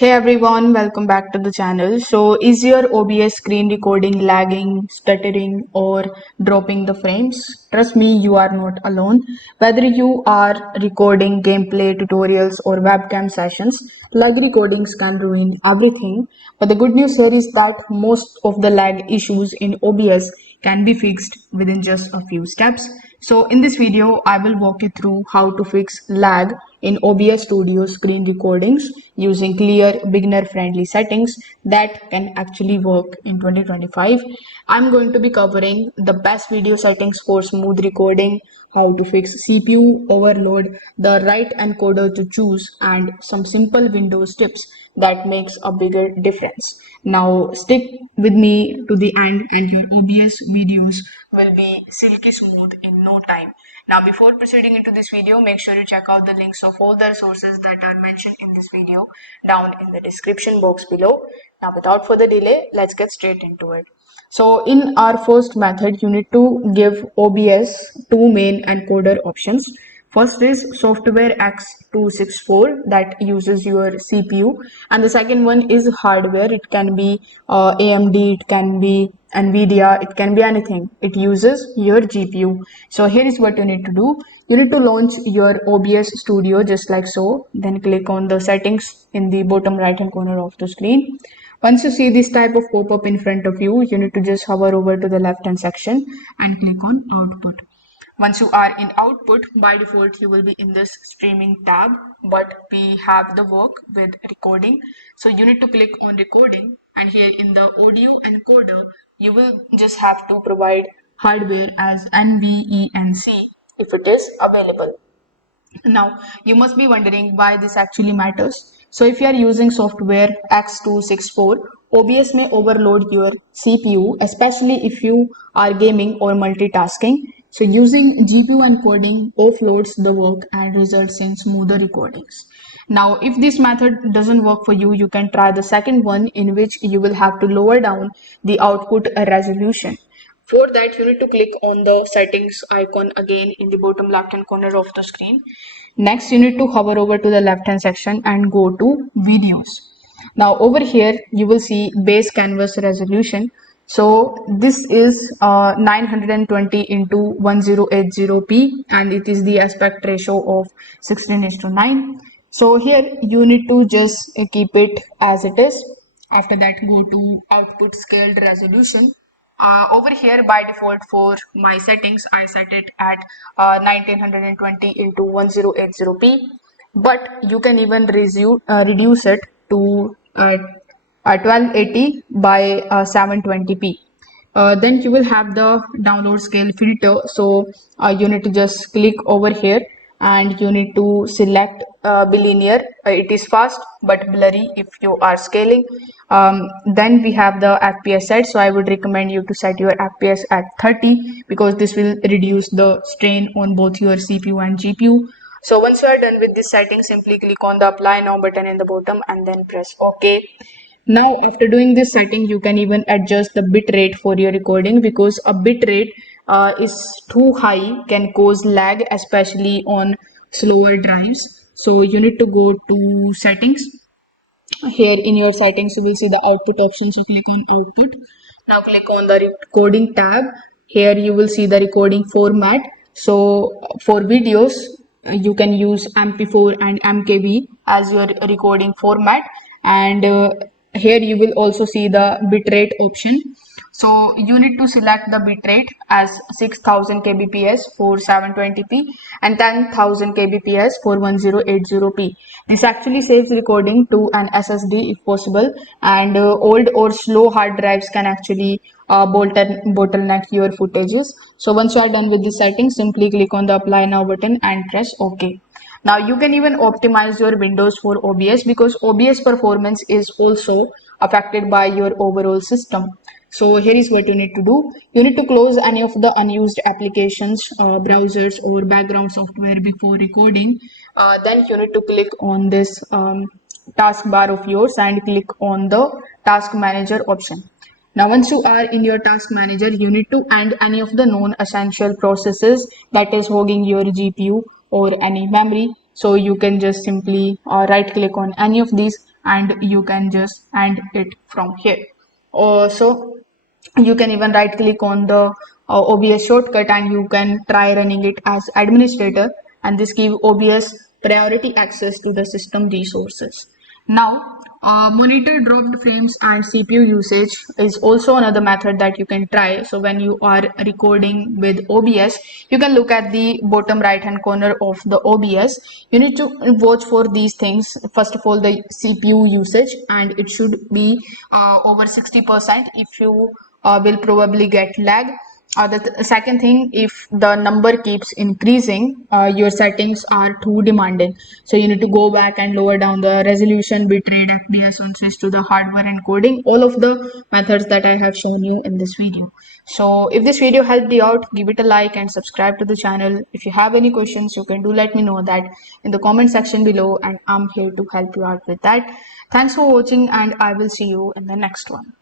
Hey everyone, welcome back to the channel. So, is your OBS screen recording lagging, stuttering, or dropping the frames? Trust me, you are not alone. Whether you are recording gameplay tutorials or webcam sessions, lag recordings can ruin everything. But the good news here is that most of the lag issues in OBS can be fixed within just a few steps. So in this video, I will walk you through how to fix lag in OBS Studio screen recordings using clear beginner friendly settings that can actually work in 2025. I'm going to be covering the best video settings for smooth recording, how to fix CPU overload, the right encoder to choose, and some simple Windows tips that makes a bigger difference. Now stick with me to the end and your OBS videos will be silky smooth in no time. Now before proceeding into this video, make sure you check out the links of all the resources that are mentioned in this video down in the description box below. Now without further delay, let's get straight into it. So in our first method, you need to give OBS two main encoder options. First is software X264 that uses your CPU, and the second one is hardware. It can be AMD, it can be NVIDIA, it can be anything. It uses your GPU. So here is what you need to do. You need to launch your OBS Studio just like so. Then click on the settings in the bottom right hand corner of the screen. Once you see this type of pop-up in front of you, you need to just hover over to the left hand section and click on output. Once you are in output, by default you will be in this streaming tab, but we have the work with recording. So you need to click on recording, and here in the audio encoder you will just have to provide hardware as NVENC if it is available. Now, you must be wondering why this actually matters. So if you are using software X264, OBS may overload your CPU, especially if you are gaming or multitasking. So using GPU encoding offloads the work and results in smoother recordings. Now, if this method doesn't work for you, you can try the second one, in which you will have to lower down the output resolution. For that, you need to click on the settings icon again in the bottom left hand corner of the screen. Next, you need to hover over to the left hand section and go to videos. Now over here, you will see base canvas resolution. So this is 920 into 1080p, and it is the aspect ratio of 16:9. So here you need to just keep it as it is. After that, go to output scaled resolution. Over here by default for my settings, I set it at 1920 into 1080p, but you can even reduce it to 1280 by 720p. Then you will have the download scale filter. So you need to just click over here and you need to select bilinear. It is fast but blurry if you are scaling. Then we have the FPS set. So I would recommend you to set your FPS at 30 because this will reduce the strain on both your CPU and GPU. So once you are done with this setting, simply click on the apply now button in the bottom and then press OK. Now, after doing this setting, you can even adjust the bit rate for your recording, because a bit rate is too high can cause lag, especially on slower drives. So you need to go to settings. Here in your settings, you will see the output option. So click on output. Now click on the recording tab. Here you will see the recording format. So for videos, you can use MP4 and MKV as your recording format, and here you will also see the bitrate option. So you need to select the bitrate as 6000 kbps for 720p and 10,000 kbps for 1080p. This actually saves recording to an SSD if possible, and old or slow hard drives can actually bottleneck your footages. So once you are done with this setting, simply click on the apply now button and press OK. Now you can even optimize your windows for OBS, because OBS performance is also affected by your overall system. So here is what you need to do. You need to close any of the unused applications, browsers or background software before recording. Then you need to click on this taskbar of yours and click on the task manager option. Now once you are in your task manager, you need to end any of the non-essential processes that is hogging your GPU or any memory. So you can just simply right click on any of these and you can just end it from here. So you can even right click on the OBS shortcut and you can try running it as administrator, and this give OBS priority access to the system resources. Now, monitor dropped frames and CPU usage is also another method that you can try. So when you are recording with OBS, you can look at the bottom right hand corner of the OBS. You need to watch for these things. First of all, the CPU usage, and it should be over 60%. If you will probably get lag. The second thing, if the number keeps increasing, your settings are too demanding. So you need to go back and lower down the resolution, bitrate, FPS on switch to the hardware encoding, all of the methods that I have shown you in this video. So if this video helped you out, give it a like and subscribe to the channel. If you have any questions, you can do let me know that in the comment section below, and I'm here to help you out with that. Thanks for watching, and I will see you in the next one.